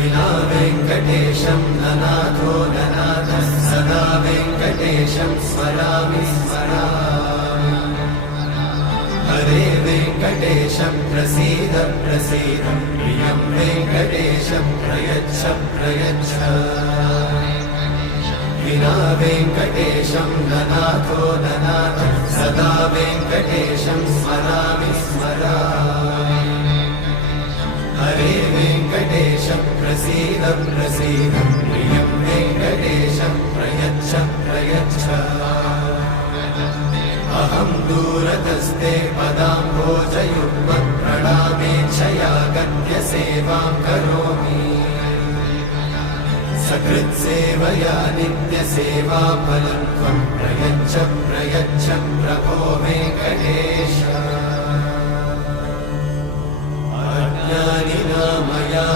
विना वेङ्कटेशं ननाथो ननाथः सदा वेङ्कटेशं स्मरामि स्मरामि हरे वेङ्कटेशं प्रसीद प्रसीद प्रियं वेङ्कटेशं प्रयच्छ प्रयच्छ विना वेङ्कटेशं ननाथो ननाथः सदा वेङ्कटेशं स्मरामि स्मरामि हरे वेङ्कटेशं प्रसीद प्रसीद प्रियं वेङ्कटेशं प्रयच्छ प्रयच्छ अहं दूरतस्ते पदाम्भोजयुग्मं प्रणामेच्छया गद्य सेवां करोमि सकृत्सेवया नित्यसेवाफलं त्वं प्रयच्छ प्रयच्छ प्रभो वेङ्कटेश अज्ञानिना मया